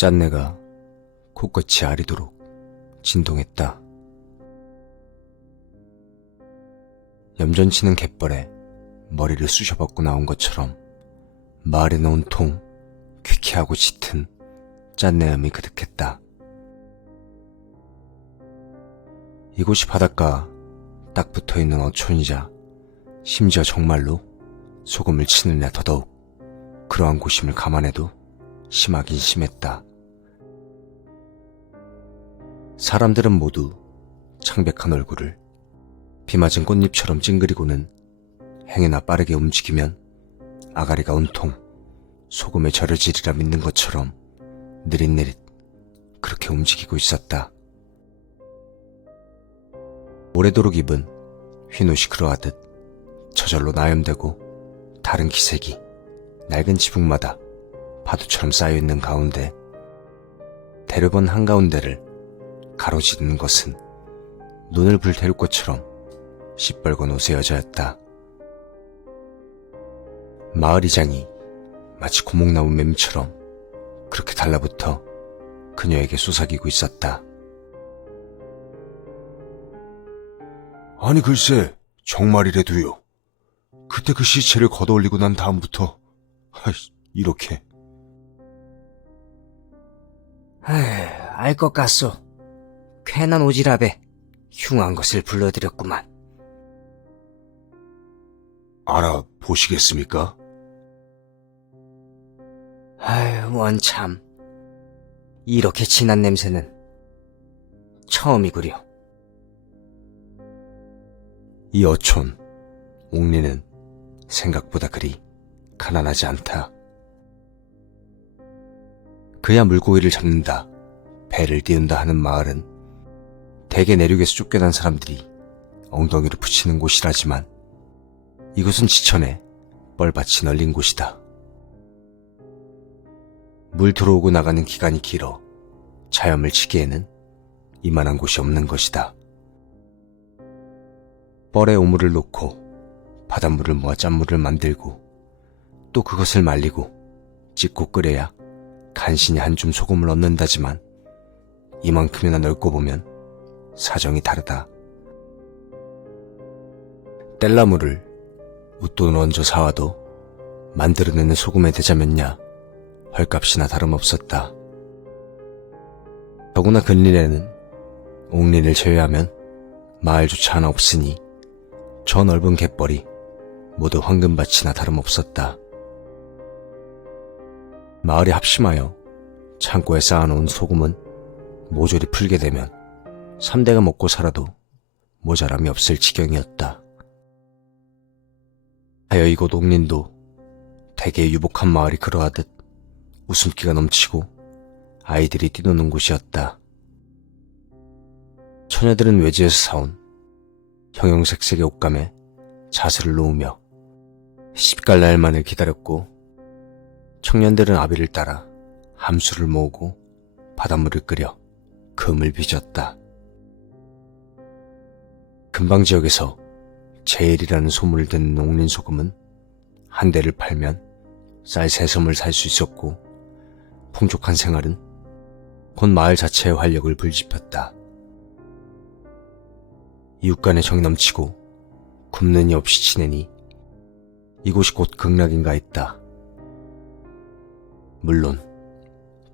짠내가 코끝이 아리도록 진동했다. 염전치는 갯벌에 머리를 쑤셔벗고 나온 것처럼 마을에는 온통 퀴퀴하고 짙은 짠내음이 그득했다. 이곳이 바닷가 딱 붙어있는 어촌이자 심지어 정말로 소금을 치느냐 더더욱 그러한 곳임을 감안해도 심하긴 심했다. 사람들은 모두 창백한 얼굴을 비 맞은 꽃잎처럼 찡그리고는 행여나 빠르게 움직이면 아가리가 온통 소금에 절여지리라 믿는 것처럼 느릿느릿 그렇게 움직이고 있었다. 오래도록 입은 흰옷이 그러하듯 저절로 나염되고 다른 기색이 낡은 지붕마다 파도처럼 쌓여있는 가운데 대려본 한가운데를 가로지르는 것은 눈을 불태울 것처럼 시뻘건 옷의 여자였다. 마을 이장이 마치 고목나무 맴처럼 그렇게 달라붙어 그녀에게 쏘사기고 있었다. 아니 글쎄 정말이래도요. 그때 그 시체를 걷어올리고 난 다음부터 이렇게. 알 것 같소. 괜한 오지랖에 흉한 것을 불러들였구만. 알아보시겠습니까? 원참. 이렇게 진한 냄새는 처음이구려. 이 어촌 옥리는 생각보다 그리 가난하지 않다. 그야 물고기를 잡는다, 배를 띄운다 하는 마을은 대개 내륙에서 쫓겨난 사람들이 엉덩이로 붙이는 곳이라지만 이곳은 지천에 뻘밭이 널린 곳이다. 물 들어오고 나가는 기간이 길어 자염을 치기에는 이만한 곳이 없는 것이다. 뻘에 오물을 놓고 바닷물을 모아 짠물을 만들고 또 그것을 말리고 찢고 끓여야 간신히 한 줌 소금을 얻는다지만 이만큼이나 넓고 보면 사정이 다르다. 뗄나무를 웃돈을 얹어 사와도 만들어내는 소금의 대자면야 헐값이나 다름없었다. 더구나 근린에는 옥린을 제외하면 마을조차 하나 없으니 저 넓은 갯벌이 모두 황금밭이나 다름없었다. 마을이 합심하여 창고에 쌓아놓은 소금은 모조리 풀게 되면 3대가 먹고 살아도 모자람이 없을 지경이었다. 하여 이곳 옥린도 대개 유복한 마을이 그러하듯 웃음기가 넘치고 아이들이 뛰노는 곳이었다. 처녀들은 외지에서 사온 형형색색의 옷감에 자수를 놓으며 시집갈 날만을 기다렸고 청년들은 아비를 따라 함수를 모으고 바닷물을 끓여 금을 빚었다. 근방지역에서 제일이라는 소문을 듣는 옥린소금은 한 대를 팔면 쌀 3섬을 살 수 있었고 풍족한 생활은 곧 마을 자체의 활력을 불지폈다. 이웃 간의 정이 넘치고 굽는 이 없이 지내니 이곳이 곧 극락인가 했다. 물론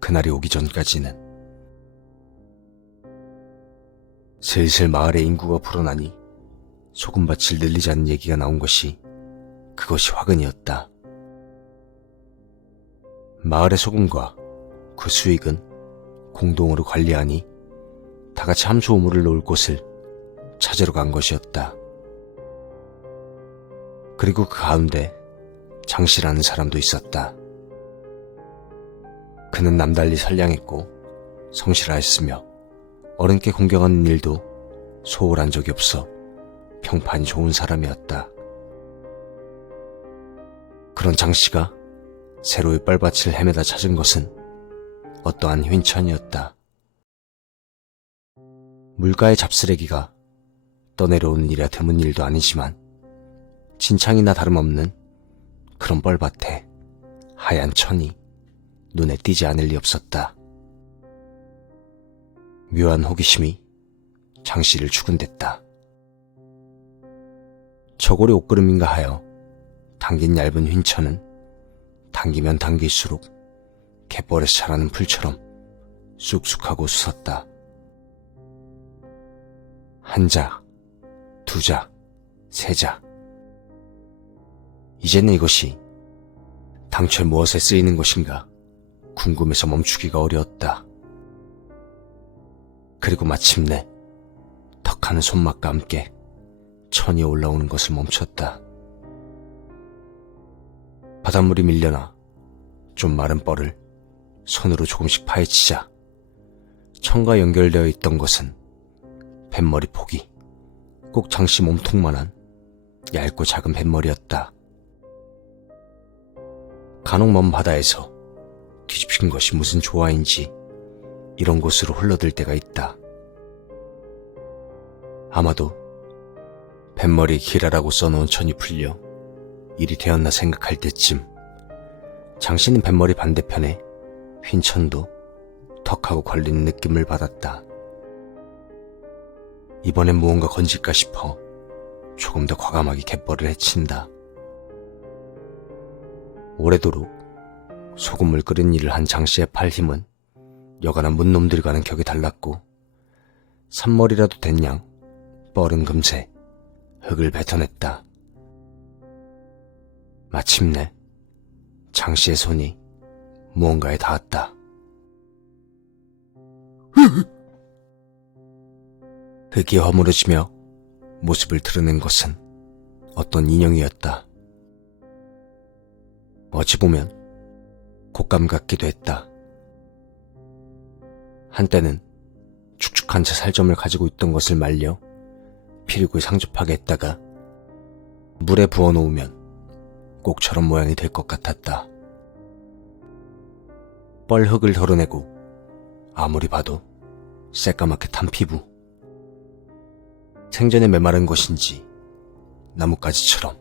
그날이 오기 전까지는. 슬슬 마을의 인구가 불어나니 소금밭을 늘리자는 얘기가 나온 것이 그것이 화근이었다. 마을의 소금과 그 수익은 공동으로 관리하니 다같이 함수 오물을 놓을 곳을 찾으러 간 것이었다. 그리고 그 가운데 장씨라는 사람도 있었다. 그는 남달리 선량했고 성실하였으며 어른께 공경하는 일도 소홀한 적이 없어 평판이 좋은 사람이었다. 그런 장씨가 새로이 뻘밭을 헤매다 찾은 것은 어떠한 휜천이었다. 물가의 잡쓰레기가 떠내려오는 일이야 드문 일도 아니지만 진창이나 다름없는 그런 뻘밭에 하얀 천이 눈에 띄지 않을 리 없었다. 묘한 호기심이 장씨를 추근댔다. 저고리 옷걸음인가 하여 당긴 얇은 휜천은 당기면 당길수록 갯벌에서 자라는 풀처럼 쑥쑥하고 솟았다. 한 자, 두 자, 세 자. 이제는 이것이 당최 무엇에 쓰이는 것인가 궁금해서 멈추기가 어려웠다. 그리고 마침내 턱하는 손맛과 함께 천이 올라오는 것을 멈췄다. 바닷물이 밀려나 좀 마른 뻘을 손으로 조금씩 파헤치자 천과 연결되어 있던 것은 뱃머리 폭이 꼭 장씨 몸통만한 얇고 작은 뱃머리였다. 간혹 먼 바다에서 뒤집힌 것이 무슨 조화인지 이런 곳으로 흘러들 때가 있다. 아마도 뱃머리에 기라라고 써놓은 천이 풀려 일이 되었나 생각할 때쯤 장씨는 뱃머리 반대편에 휜천도 턱하고 걸리는 느낌을 받았다. 이번엔 무언가 건질까 싶어 조금 더 과감하게 갯벌을 헤친다. 오래도록 소금물 끓인 일을 한 장씨의 팔 힘은 여간한 문놈들과는 격이 달랐고 산머리라도 된 양 뻘은 금세 흙을 뱉어냈다. 마침내 장씨의 손이 무언가에 닿았다. 흙이 허물어지며 모습을 드러낸 것은 어떤 인형이었다. 어찌 보면 곶감 같기도 했다. 한때는 축축한 채 살점을 가지고 있던 것을 말려 피리고에 상접하게 했다가 물에 부어놓으면 꼭 저런 모양이 될 것 같았다. 뻘흙을 덜어내고 아무리 봐도 새까맣게 탄 피부. 생전에 메마른 것인지 나뭇가지처럼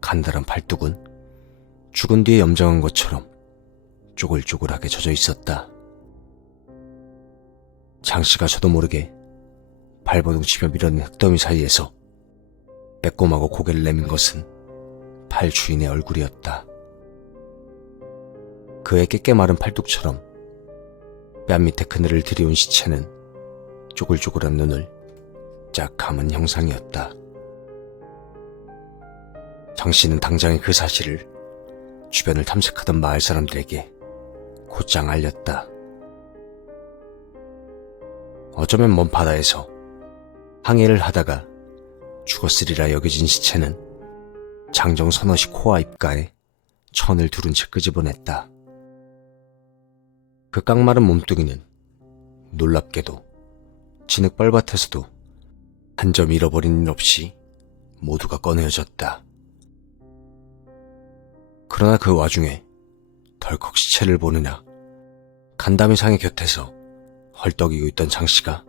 간단한 팔뚝은 죽은 뒤에 염장한 것처럼 쪼글쪼글하게 젖어 있었다. 장씨가 저도 모르게 발버둥치며 밀어낸 흙더미 사이에서 빼꼼하고 고개를 내민 것은 팔 주인의 얼굴이었다. 그의 깨깨마른 팔뚝처럼 뺨 밑에 그늘을 들이운 시체는 쪼글쪼글한 눈을 짝 감은 형상이었다. 장씨는 당장에 그 사실을 주변을 탐색하던 마을 사람들에게 곧장 알렸다. 어쩌면 먼 바다에서 항해를 하다가 죽었으리라 여겨진 시체는 장정 서너시 코와 입가에 천을 두른 채 끄집어냈다. 그 깡마른 몸뚱이는 놀랍게도 진흙 뻘밭에서도 한 점 잃어버린 일 없이 모두가 꺼내어졌다. 그러나 그 와중에 덜컥 시체를 보느냐 간담이상의 곁에서 헐떡이고 있던 장씨가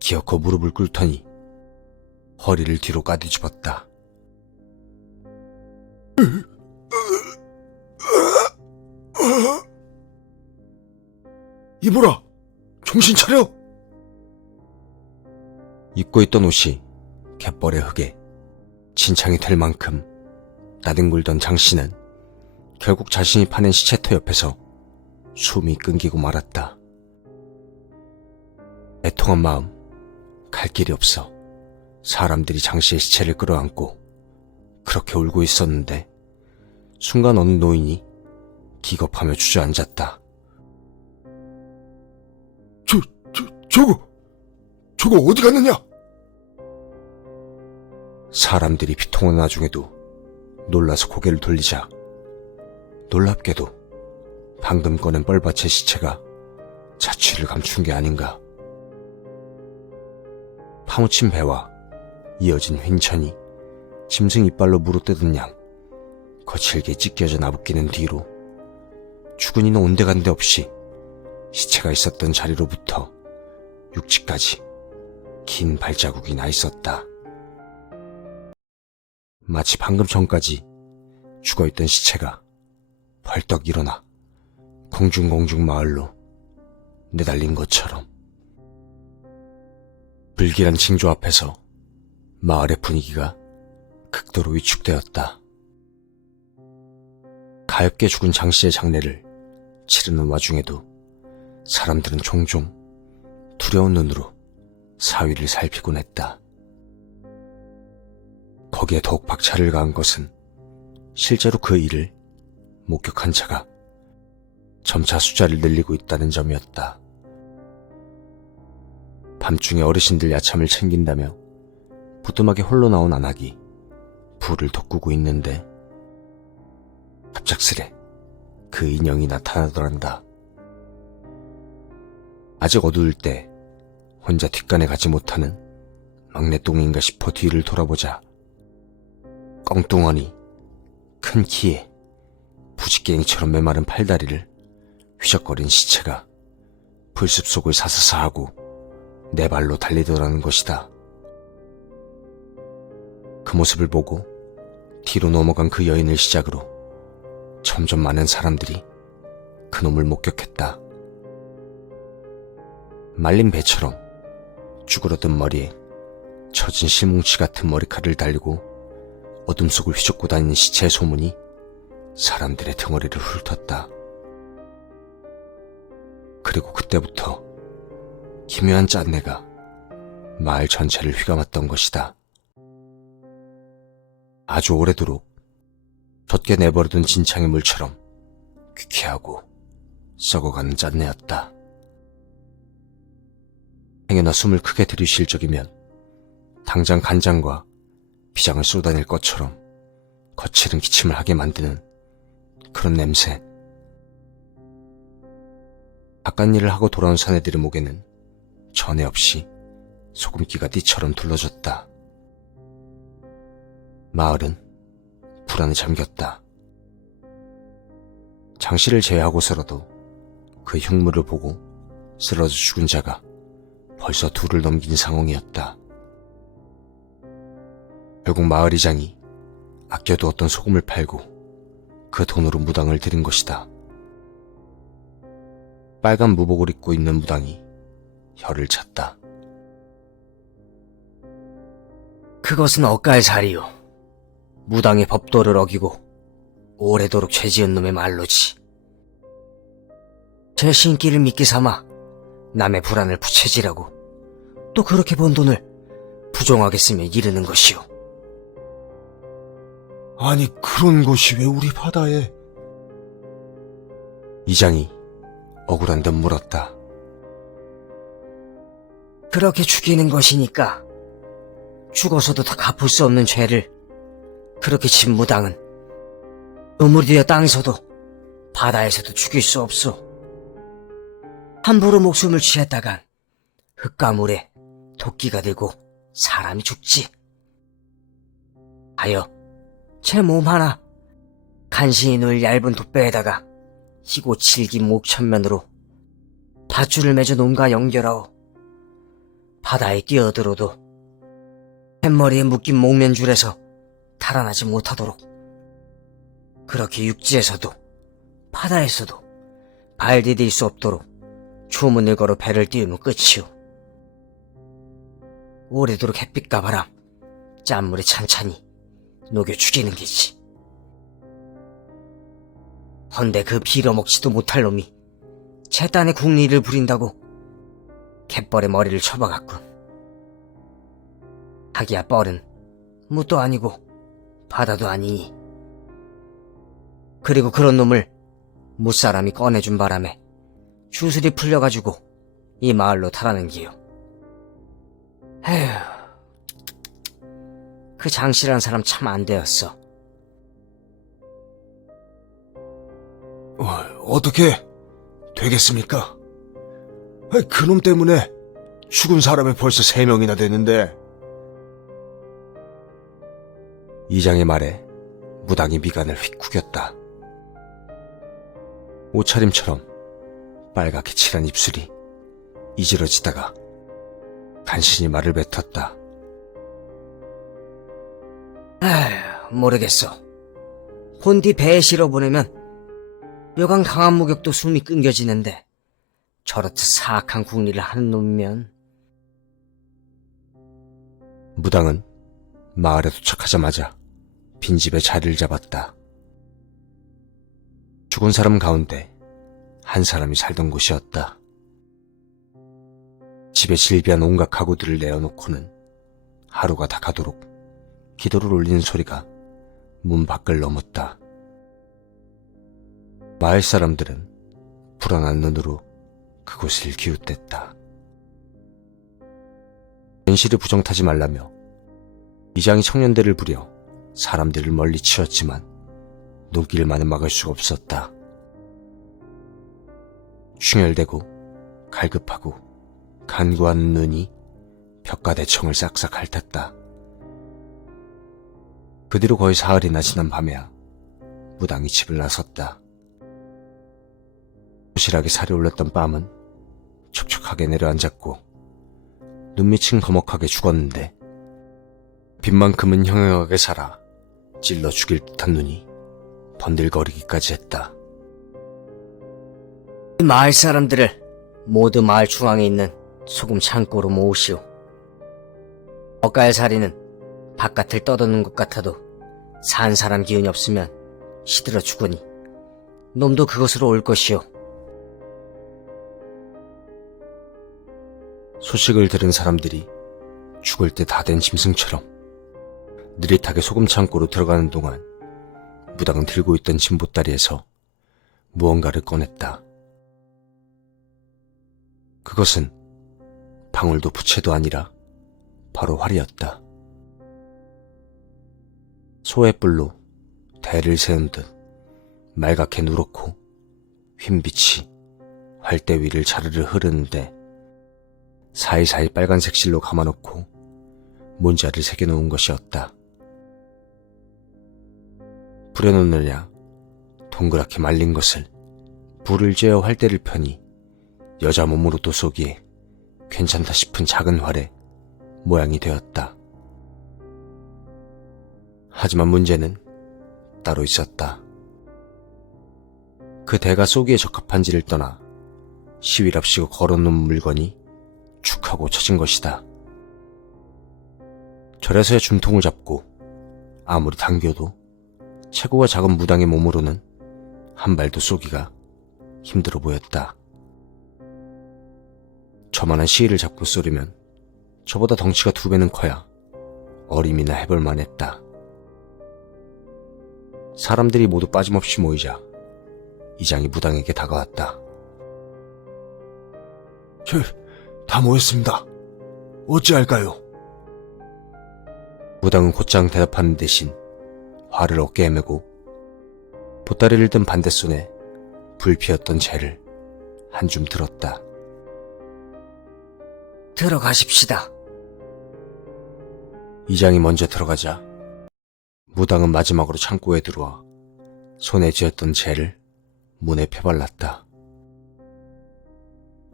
기어코 무릎을 꿇더니 허리를 뒤로 까뒤집었다. 이보라, 정신 차려! 입고 있던 옷이 갯벌의 흙에 진창이 될 만큼 나뒹굴던 장씨는 결국 자신이 파낸 시체터 옆에서 숨이 끊기고 말았다. 애통한 마음, 갈 길이 없어 사람들이 장씨의 시체를 끌어안고 그렇게 울고 있었는데 순간 어느 노인이 기겁하며 주저앉았다. 저거 어디 갔느냐? 사람들이 비통한 와중에도 놀라서 고개를 돌리자 놀랍게도 방금 꺼낸 뻘밭의 시체가 자취를 감춘 게 아닌가. 파묻힌 배와 이어진 휜천이 짐승 이빨로 물어뜯은 양 거칠게 찢겨져 나부끼는 뒤로 죽은 이는 온데간데 없이 시체가 있었던 자리로부터 육지까지 긴 발자국이 나 있었다. 마치 방금 전까지 죽어있던 시체가 벌떡 일어나 공중공중 마을로 내달린 것처럼. 불길한 징조 앞에서 마을의 분위기가 극도로 위축되었다. 가엾게 죽은 장씨의 장례를 치르는 와중에도 사람들은 종종 두려운 눈으로 사위를 살피곤 했다. 거기에 더욱 박차를 가한 것은 실제로 그 일을 목격한 자가 점차 숫자를 늘리고 있다는 점이었다. 밤중에 어르신들 야참을 챙긴다며 부뚜막에 홀로 나온 안악이 불을 돋구고 있는데 갑작스레 그 인형이 나타나더란다. 아직 어두울 때 혼자 뒷간에 가지 못하는 막내똥인가 싶어 뒤를 돌아보자 껑뚱하니 큰 키에 부지깽이처럼 메마른 팔다리를 휘적거린 시체가 불숲 속을 사사사하고 네 발로 달리더라는 것이다. 그 모습을 보고 뒤로 넘어간 그 여인을 시작으로 점점 많은 사람들이 그놈을 목격했다. 말린 배처럼 쭈그러든 머리에 처진 실뭉치 같은 머리카락을 달고 어둠 속을 휘젓고 다니는 시체의 소문이 사람들의 등허리를 훑었다. 그리고 그때부터 기묘한 짠내가 마을 전체를 휘감았던 것이다. 아주 오래도록 젖게 내버려둔 진창의 물처럼 귀쾌하고 썩어가는 짠내였다. 행여나 숨을 크게 들이쉴 적이면 당장 간장과 비장을 쏟아낼 것처럼 거칠은 기침을 하게 만드는 그런 냄새. 바깥 일을 하고 돌아온 사내들의 목에는 전에 없이 소금기가 띠처럼 둘러졌다. 마을은 불안에 잠겼다. 장씨를 제외하고서라도 그 흉물을 보고 쓰러져 죽은 자가 벌써 2를 넘긴 상황이었다. 결국 마을 이장이 아껴두었던 소금을 팔고 그 돈으로 무당을 들인 것이다. 빨간 무복을 입고 있는 무당이 혀를 찼다. 그것은 엇갈 사리요. 무당의 법도를 어기고 오래도록 죄지은 놈의 말로지. 제 신기를 믿기 삼아 남의 불안을 부채질하고 또 그렇게 번 돈을 부정하게 쓰며 이르는 것이요. 아니, 그런 것이 왜 우리 바다에? 이장이 억울한 듯 물었다. 그렇게 죽이는 것이니까 죽어서도 다 갚을 수 없는 죄를 그렇게 진 무당은 우물 뒤에 땅에서도 바다에서도 죽일 수 없소. 함부로 목숨을 취했다간 흙과 물에 도끼가 들고 사람이 죽지. 하여 제 몸 하나 간신히 놓일 얇은 돛배에다가 희고 질긴 목천면으로 밧줄을 맺어 놈과 연결하오. 바다에 뛰어들어도 뱃머리에 묶인 목면줄에서 달아나지 못하도록 그렇게 육지에서도 바다에서도 발 디딜 수 없도록 주문을 걸어 배를 띄우면 끝이오. 오래도록 햇빛과 바람, 짠물에 찬찬히 녹여 죽이는 게지. 헌데 그 빌어먹지도 못할 놈이 제 딴에 국리를 부린다고 갯벌에 머리를 쳐박았군. 하기야 뻘은 묻도 아니고 바다도 아니니. 그리고 그런 놈을 무사람이 꺼내준 바람에 주술이 풀려가지고 이 마을로 달아난 기요. 에휴, 그 장씨라는 사람 참 안 되었어. 어떻게 되겠습니까? 그놈 때문에 죽은 사람이 벌써 3명이나 되는데. 이장의 말에 무당이 미간을 휙 구겼다. 옷차림처럼 빨갛게 칠한 입술이 이지러지다가 간신히 말을 뱉었다. 에휴, 모르겠어. 본디 배에 실어보내면 여간 강한 목욕도 숨이 끊겨지는데 저렇듯 사악한 국리를 하는 놈이면 무당은 마을에 도착하자마자 빈집에 자리를 잡았다. 죽은 사람 가운데 한 사람이 살던 곳이었다. 집에 질비한 온갖 가구들을 내어놓고는 하루가 다 가도록 기도를 올리는 소리가 문 밖을 넘었다. 마을 사람들은 불안한 눈으로 그곳을 기웃댔다. 현실을 부정타지 말라며 이장이 청년대를 부려 사람들을 멀리 치웠지만 눈길만은 막을 수가 없었다. 충혈되고 갈급하고 간구한 눈이 벽과 대청을 싹싹 핥았다. 그 뒤로 거의 사흘이나 지난 밤에야 무당이 집을 나섰다. 도실하게 살이 올랐던 뺨은 촉촉하게 내려앉았고 눈밑은 거먹하게 죽었는데 빛만큼은 형형하게 살아 찔러 죽일 듯한 눈이 번들거리기까지 했다. 이 마을 사람들을 모두 마을 중앙에 있는 소금 창고로 모으시오. 엇갈살이는 바깥을 떠도는 것 같아도 산 사람 기운이 없으면 시들어 죽으니 놈도 그것으로 올 것이오. 소식을 들은 사람들이 죽을 때 다 된 짐승처럼 느릿하게 소금 창고로 들어가는 동안 무당은 들고 있던 짐보따리에서 무언가를 꺼냈다. 그것은 방울도 부채도 아니라 바로 활이었다. 소의 뿔로 대를 세운 듯 말갛게 누렇고 흰빛이 활대 위를 자르르 흐르는데 사이사이 빨간색 실로 감아놓고 문자를 새겨놓은 것이었다. 불에 놓느냐 동그랗게 말린 것을 불을 쬐어 활대를 펴니 여자 몸으로도 쏘기에 괜찮다 싶은 작은 활의 모양이 되었다. 하지만 문제는 따로 있었다. 그 대가 쏘기에 적합한지를 떠나 시위랍시고 걸어놓은 물건이 축 하고 쳐진 것이다. 절에서야 중통을 잡고 아무리 당겨도 체구가 작은 무당의 몸으로는 한 발도 쏘기가 힘들어 보였다. 저만한 시위를 잡고 쏘려면 저보다 덩치가 2배는 커야 어림이나 해볼만 했다. 사람들이 모두 빠짐없이 모이자 이장이 무당에게 다가왔다. 다 모였습니다. 어찌할까요? 무당은 곧장 대답하는 대신 활을 어깨에 메고 보따리를 든 반대손에 불 피웠던 재를 한 줌 들었다. 들어가십시다. 이장이 먼저 들어가자 무당은 마지막으로 창고에 들어와 손에 쥐었던 재를 문에 펴발랐다.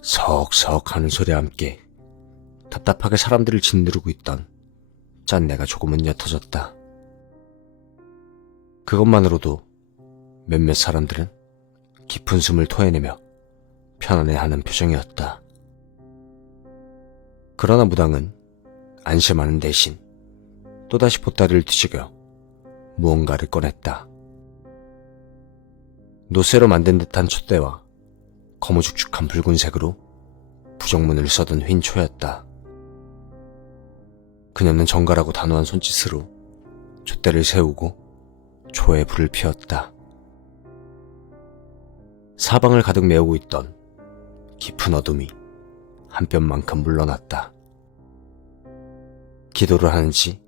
석석 하는 소리와 함께 답답하게 사람들을 짓누르고 있던 짠내가 조금은 옅어졌다. 그것만으로도 몇몇 사람들은 깊은 숨을 토해내며 편안해하는 표정이었다. 그러나 무당은 안심하는 대신 또다시 보따리를 뒤적여 무언가를 꺼냈다. 노쇠로 만든 듯한 촛대와 거무죽죽한 붉은색으로 부정문을 써둔 휜 초였다. 그녀는 정갈하고 단호한 손짓으로 촛대를 세우고 초에 불을 피웠다. 사방을 가득 메우고 있던 깊은 어둠이 한 뼘만큼 물러났다. 기도를 하는지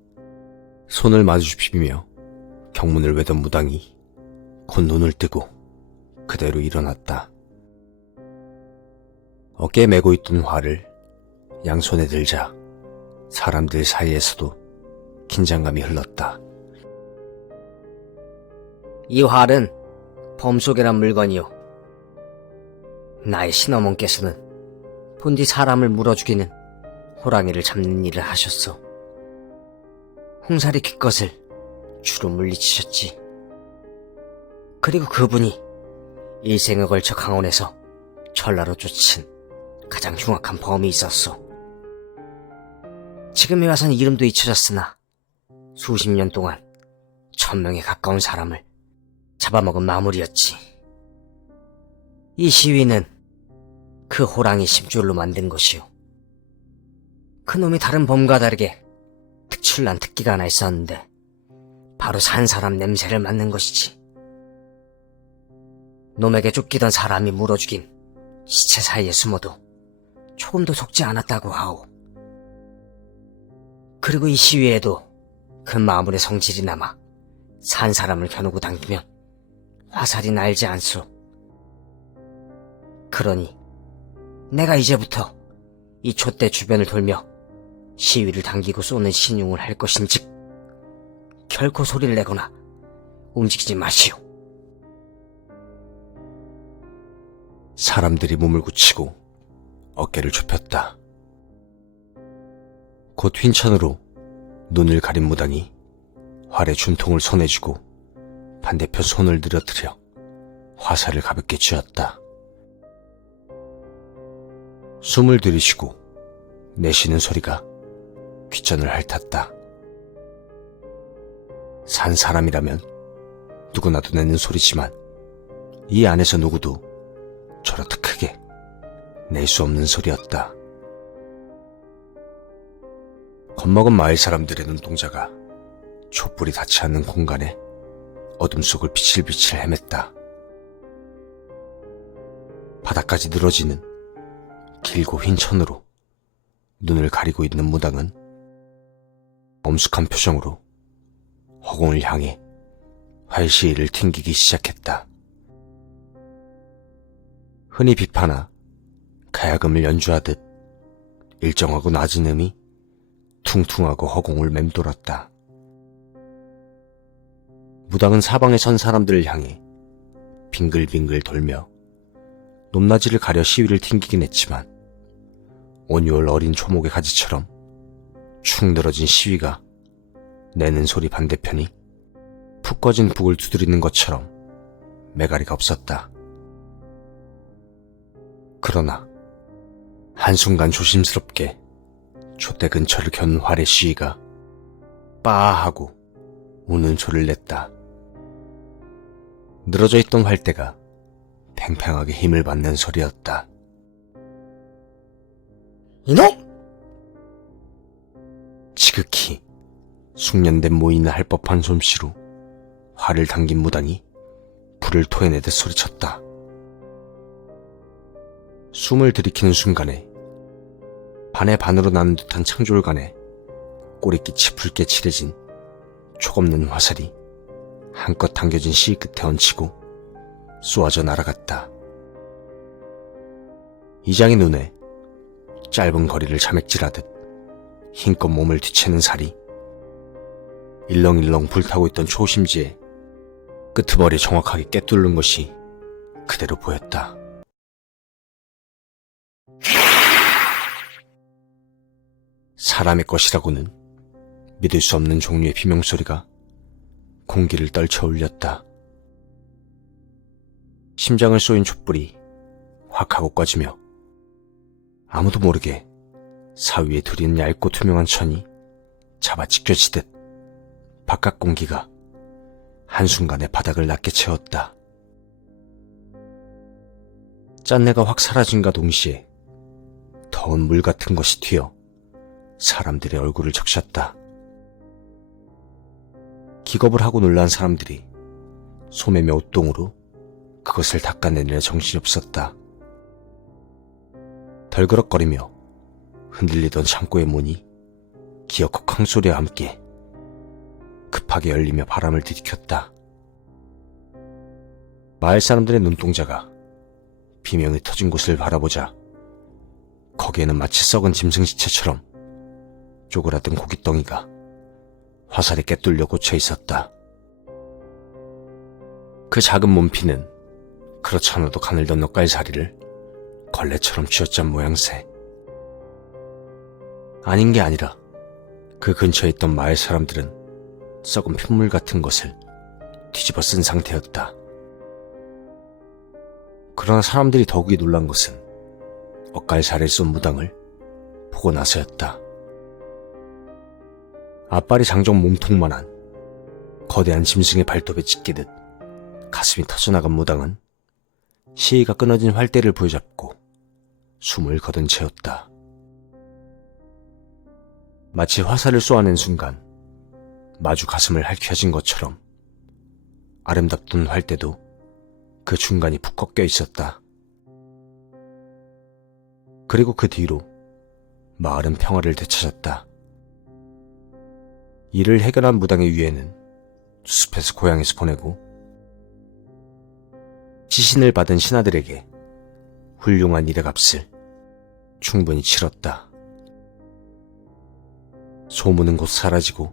손을 마주 비비며 경문을 외던 무당이 곧 눈을 뜨고 그대로 일어났다. 어깨에 메고 있던 활을 양손에 들자 사람들 사이에서도 긴장감이 흘렀다. 이 활은 범속이란 물건이요. 나의 신어머니께서는 본디 사람을 물어 죽이는 호랑이를 잡는 일을 하셨소. 홍사리 기껏을 주로 물리치셨지. 그리고 그분이 일생에 걸쳐 강원에서 전라로 쫓은 가장 흉악한 범이 있었소. 지금에 와선 이름도 잊혀졌으나 수십 년 동안 1000명에 가까운 사람을 잡아먹은 마물이었지. 이 시위는 그 호랑이 심줄로 만든 것이오. 그놈이 다른 범과 다르게 특출난 특기가 하나 있었는데 바로 산 사람 냄새를 맡는 것이지. 놈에게 쫓기던 사람이 물어 죽인 시체 사이에 숨어도 조금도 속지 않았다고 하오. 그리고 이 시위에도 그 마물의 성질이 남아 산 사람을 겨누고 당기면 화살이 날지 않소. 그러니 내가 이제부터 이 촛대 주변을 돌며 시위를 당기고 쏘는 신용을 할 것인즉 결코 소리를 내거나 움직이지 마시오. 사람들이 몸을 굳히고 어깨를 좁혔다. 곧 휜천으로 눈을 가린 무당이 활의 준통을 손에 쥐고 반대편 손을 늘어뜨려 화살을 가볍게 쥐었다. 숨을 들이쉬고 내쉬는 소리가 귓전을 핥았다. 산 사람이라면 누구나도 내는 소리지만 이 안에서 누구도 저렇듯 크게 낼 수 없는 소리였다. 겁먹은 마을 사람들의 눈동자가 촛불이 닿지 않는 공간에 어둠 속을 비칠비칠 헤맸다. 바닥까지 늘어지는 길고 휜 천으로 눈을 가리고 있는 무당은 엄숙한 표정으로 허공을 향해 활시위를 튕기기 시작했다. 흔히 비파나 가야금을 연주하듯 일정하고 낮은 음이 퉁퉁하고 허공을 맴돌았다. 무당은 사방에 선 사람들을 향해 빙글빙글 돌며 높낮이를 가려 시위를 튕기긴 했지만 온유월 어린 초목의 가지처럼 축 늘어진 시위가 내는 소리 반대편이 푹 꺼진 북을 두드리는 것처럼 매가리가 없었다. 그러나 한순간 조심스럽게 촛대 근처를 겨눈 활의 시위가 빠하고 우는 소리를 냈다. 늘어져 있던 활대가 팽팽하게 힘을 받는 소리였다. 이놈! 지극히 숙련된 모인을 할 법한 솜씨로 활을 당긴 무당이 불을 토해내듯 소리쳤다. 숨을 들이키는 순간에 반의 반으로 나눈 듯한 창졸간에 꼬리끝이 붉게 칠해진 촉없는 화살이 한껏 당겨진 시위 끝에 얹히고 쏘아져 날아갔다. 이장의 눈에 짧은 거리를 자맥질하듯 힘껏 몸을 뒤채는 살이 일렁일렁 불타고 있던 초심지에 끄트머리 정확하게 꿰뚫는 것이 그대로 보였다. 사람의 것이라고는 믿을 수 없는 종류의 비명소리가 공기를 떨쳐 울렸다. 심장을 쏘인 촛불이 확 하고 꺼지며 아무도 모르게 사위에 두린 얇고 투명한 천이 잡아 찢겨지듯 바깥 공기가 한순간에 바닥을 낮게 채웠다. 짠내가 확 사라짐과 동시에 더운 물 같은 것이 튀어 사람들의 얼굴을 적셨다. 기겁을 하고 놀란 사람들이 소매며 옷동으로 그것을 닦아내느라 정신없었다. 덜그럭거리며 흔들리던 창고의 문이 기어코 쾅소리와 함께 급하게 열리며 바람을 들이켰다. 마을 사람들의 눈동자가 비명이 터진 곳을 바라보자 거기에는 마치 썩은 짐승 시체처럼 쪼그라든 고깃덩이가 화살에 꿰뚫려 꽂혀 있었다. 그 작은 몸피는 그렇지 않아도 가늘던 넉갈사리를 걸레처럼 쥐어짠 모양새. 아닌 게 아니라 그 근처에 있던 마을 사람들은 썩은 핏물 같은 것을 뒤집어 쓴 상태였다. 그러나 사람들이 더욱이 놀란 것은 엇갈살을 쏜 무당을 보고 나서였다. 앞발이 장정 몸통만한 거대한 짐승의 발톱에 찢기듯 가슴이 터져나간 무당은 시의가 끊어진 활대를 부여잡고 숨을 거둔 채였다. 마치 화살을 쏘아낸 순간 마주 가슴을 핥혀진 것처럼 아름답던 활대도 그 중간이 푹 꺾여 있었다. 그리고 그 뒤로 마을은 평화를 되찾았다. 이를 해결한 무당의 위에는 수습해서 고향에서 보내고 시신을 받은 신하들에게 훌륭한 일의 값을 충분히 치렀다. 소문은 곧 사라지고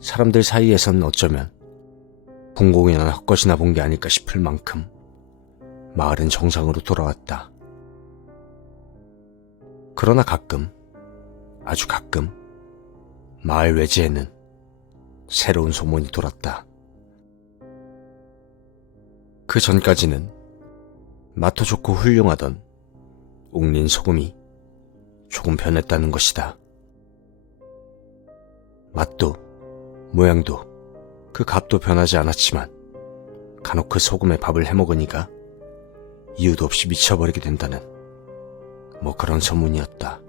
사람들 사이에선 어쩌면 공공연한 헛것이나 본 게 아닐까 싶을 만큼 마을은 정상으로 돌아왔다. 그러나 가끔, 아주 가끔 마을 외지에는 새로운 소문이 돌았다. 그 전까지는 맛도 좋고 훌륭하던 옥린 소금이 조금 변했다는 것이다. 맛도 모양도 그 값도 변하지 않았지만 간혹 그 소금에 밥을 해먹으니까 이유도 없이 미쳐버리게 된다는 뭐 그런 소문이었다.